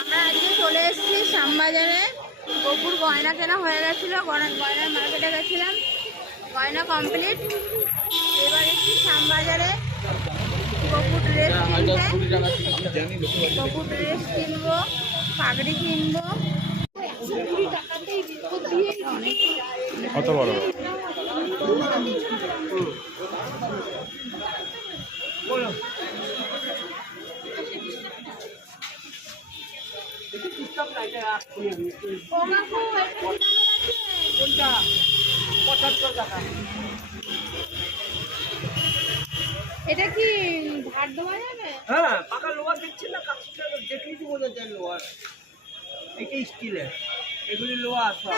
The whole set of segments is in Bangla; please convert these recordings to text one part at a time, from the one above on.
আমরা আজকে চলে এসেছি শ্যামবাজারে। গোপুর গয়না কেনা হয়ে গেছিল গয়নার মার্কেটে গেছিলাম। গয়না কমপ্লিট এবার এসেছি শ্যামবাজারে। গোপুর ড্রেস কিনতে। গোপুর ড্রেস কিনবো পাগড়ি কিনবো। কত বড়? এটা কি ধার দেওয়া যাবে? হ্যাঁ পাকা লোহার দেখছেন না? কাজটা দেখলেই তো বোঝা যায় লোহার এটা স্টিলের এগুলি লোহা সব।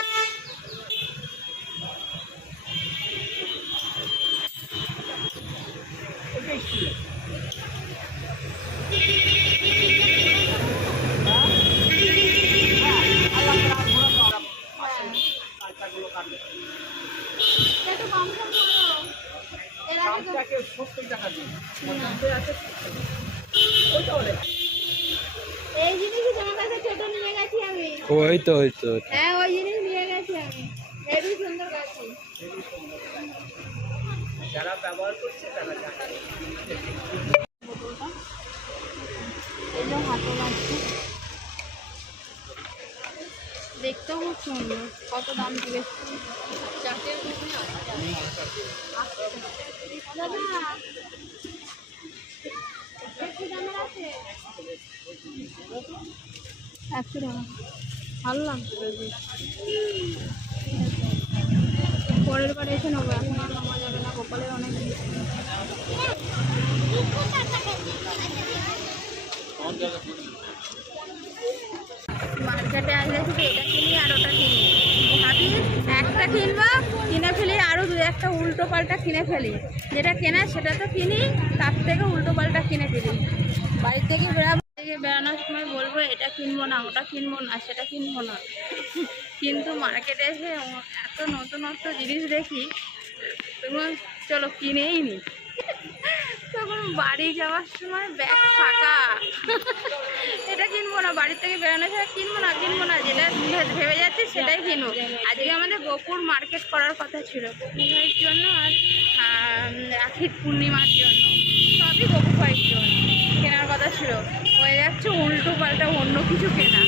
সত্তর টাকা দিন পঞ্চাশে আছে ওইটা অনেক এই জিনিসই তোমার কাছে ছোট নিয়ে গেছি আমি। ওই তো ওই তো হ্যাঁ ওই জিনিস নিয়ে গেছি আমি। হেভি সুন্দর গাছি যারা ব্যবহার করছে তারা জানে। হাতে লাগছে। দেখতেও খুব সুন্দর। কত দাম দিবে একশো টাকা। ভালো লাগছে। পরের বার এসে নেব, এখন আর নেওয়া যাবে না, গোপালের অনেক জিনিস মার্কেটে আসলে শুধু এটা কিনি আর ওটা কিনি। ভাবি, একটা কিনবো, কিনে ফেলি আরও দু একটা উল্টো পাল্টা কিনে ফেলি। যেটা কেনা সেটা তো কিনি, তার থেকে উল্টো পাল্টা কিনে ফেলি। বাড়ি থেকে বেড়াবো থেকে বেড়ানোর সময় বলব, এটা কিনবো না, ওটা কিনবো না, সেটা কিনবো না। কিন্তু মার্কেটে এসে এত নতুনত্ব জিনিস দেখি তখন চলো কিনেই নি। বাড়ি যাওয়ার সময় ব্যাগ ফাঁকা। এটা কিনবো না, বাড়ির থেকে বেরোনোর সময় কিনবো না কিনবো না, যেটা ভেবে যাচ্ছে সেটাই কিনবো। আজকে আমাদের গোপুর মার্কেট করার কথা ছিল ভাইয়ের জন্য আর রাখির পূর্ণিমার জন্য। সবই গোপু ভাইয়ের জন্য, কেনার কথা ছিল। হয়ে যাচ্ছে উল্টো পাল্টা অন্য কিছু কেনা।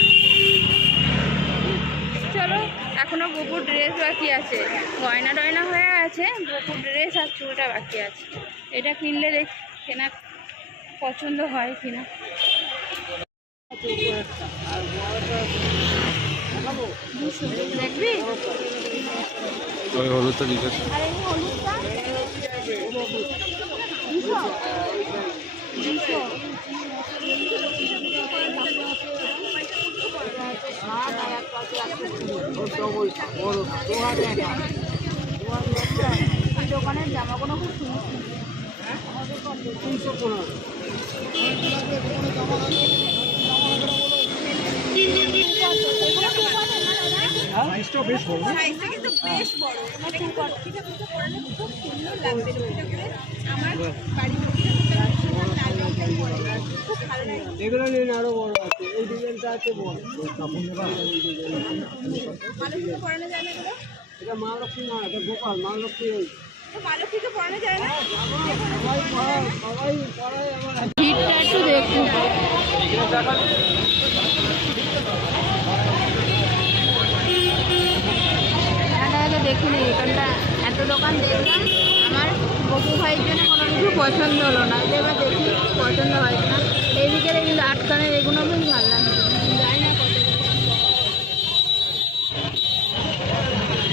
চলো, এখনও গোপুর ড্রেস বাকি আছে। গয়না টয়না হয়ে গেছে, গোপুর ড্রেস আর চুলটা বাকি আছে। এটা কিনলে দেখ কেনা পছন্দ হয় কিনা। দেখবি? হলুদটা জিজ্ঞেস দোকানের জামাগুলো খুব সুন্দর তিনশো পনেরো সাইজটা বেশ বড় সাইজটা কিন্তু বেশ বড়। এটা কিন্তু ঠিক আছে খুব সুন্দর লাগবে লোকটাকে আমার বাড়ির লোকটা খুব ভালো লাগে। এগুলো নিন আরও বড় আছে। এই ডিজাইনটা আছে বড়। ভালো কিছু পরানো যায় না এগুলো? এটা মা লক্ষ্মী না এটা গোপাল মা লক্ষ্মী না ভিড়টা একটু দেখুন এখানটা দেখিনি এখানটা এত দোকান দেখলাম, আমার বকু ভাইয়ের জন্য কোনো কিছু পছন্দ হলো না। এবার দেখি পছন্দ হয় কিনা। এইদিকে কিন্তু আটকানের এগুলো বেশ ভালো লাগছে জানি না কত দোকানটা যেন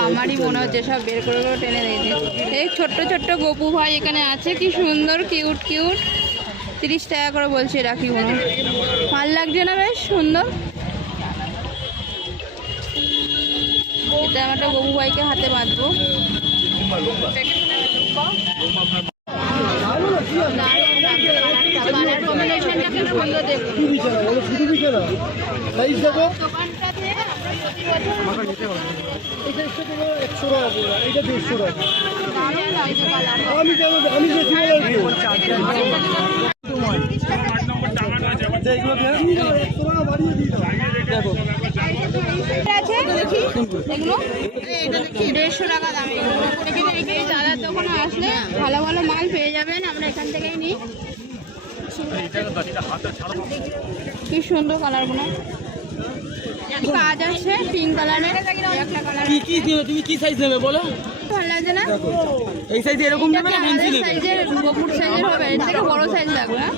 আমারই মনে হচ্ছে সব বের করে করে টেনে দিয়েছে এই ছোট্ট ছোট্ট গপু ভাই এখানে আছে কি সুন্দর কিউট কিউট তিরিশ টাকা করে বলছে রাখিগুলো ভালো লাগছে না বেশ সুন্দর এটা আমার গপু ভাইকে হাতে বাঁধবো কালারটা সুন্দর দেখুন দেড়শো টাকা আসলে ভালো ভালো মাল পেয়ে যাবেন আমরা এখান থেকেই নিই কি সুন্দর কালারগুলো কাজ আছে পিঙ্ক কালারের কি কি নেবে তুমি কি সাইজ নেবে বলো? ভালো লাগছে না? এই সাইজ এরকম এটা কি আমাদের সাইজের বকুর সাইজের হবে এর থেকে বড় সাইজ লাগবে হ্যাঁ?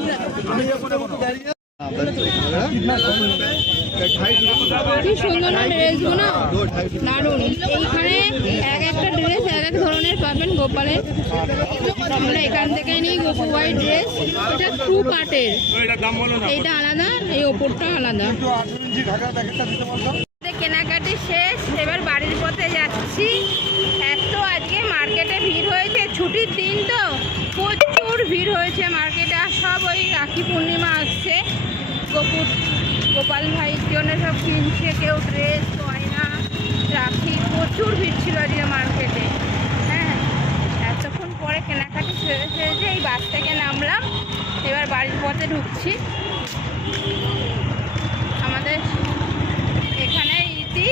কি সুন্দর না ড্রেসগুলো দারুণ। এইখানে এক একটা ড্রেস এক এক ধরনের পাবেন গোপালের। আমরা এখান থেকে নিই গোপু হোয়াইট ড্রেস এটা টু কাটের এইটা আলাদা এই ওপরটা আলাদা। কেনাকাটি শেষ, এবার বাড়ির পথে যাচ্ছি। এত আজকে মার্কেটে ভিড় হয়েছে, ছুটির দিন তো। প্রচুর ভিড় হয়েছে মার্কেটে, আর সব ওই রাখি পূর্ণিমা আসছে। গোপুর, গোপাল ভাইয়ের জন্য সব কিনছে, কেউ ড্রেস গয়না, রাখি, প্রচুর ভিড় ছিল আজকে মার্কেটে। হ্যাঁ এতক্ষণ পরে কেনাকাটি শেষ হয়েছে এই বাস থেকে নামলাম, এবার বাড়ির পথে ঢুকছি আমাদের এখানে ইতি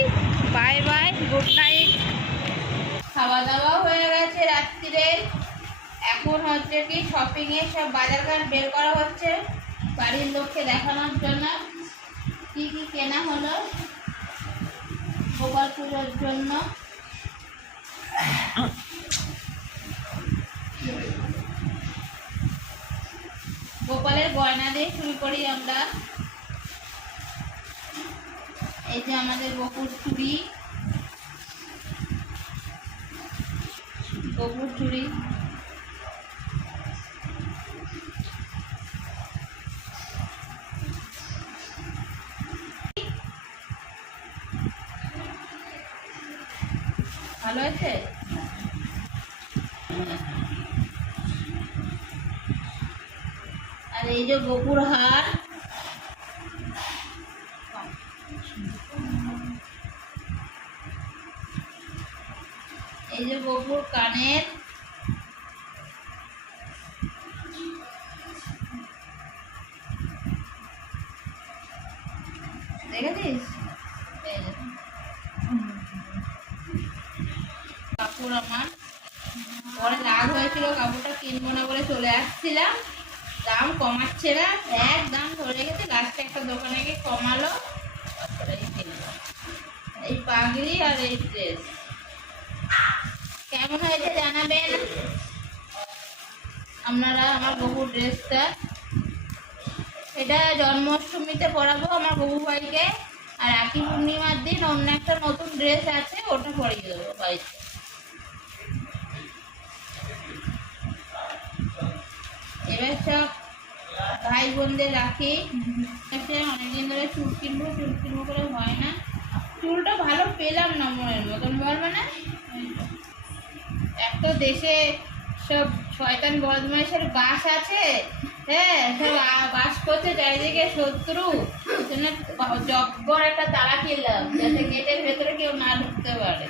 বাই বাই গুড নাইট খাওয়া দাওয়া হয়ে গেছে রাত্রিরে। এখন হচ্ছে কি শপিং এ সব বাজার ঘাট বের করা হচ্ছে। বাড়ির লোককে দেখানোর জন্য কি কি কেনা হলো গোপাল পুজোর জন্য? গোপালের গয়না দিয়ে শুরু করি আমরা। এই যে আমাদের বকুর চুড়ি বকুর চুড়ি ভালো আছে? আর এই যে বকুর হার। বকুর কানের দেখেছিস। কাপড় আমার। হয়েছিল, কাপড়টা কিনবো না চলে আসছিলাম। দাম না ধরে একটা দোকানে গিয়ে কমালো। এই পাগড়ি আর এই ড্রেস কেমন হয়েছে জানাবেন। আপনারা আমার বহু ড্রেসটা। এটা জন্মাষ্টমীতে পরাবো আমার বহু ভাইকে। আর রাখি পূর্ণিমার দিন অন্য একটা নতুন ড্রেস আছে, ওটা পরিয়ে দেবো বাড়িতে এবার সব ভাই বোনদের রাখি। অনেকদিন ধরে চুল কিনবো চুল কিনবো করে হয় না। চুলটা ভালো পেলাম না মনের মতন, বলবে না? এক তো দেশে সব শয়তান বদমাইশের বাস আছে? হ্যাঁ সব বাস করছে চারিদিকে শত্রু। জন্য জব্বর একটা তালা কিনলাম, যাতে গেটের ভেতরে কেউ না ঢুকতে পারে।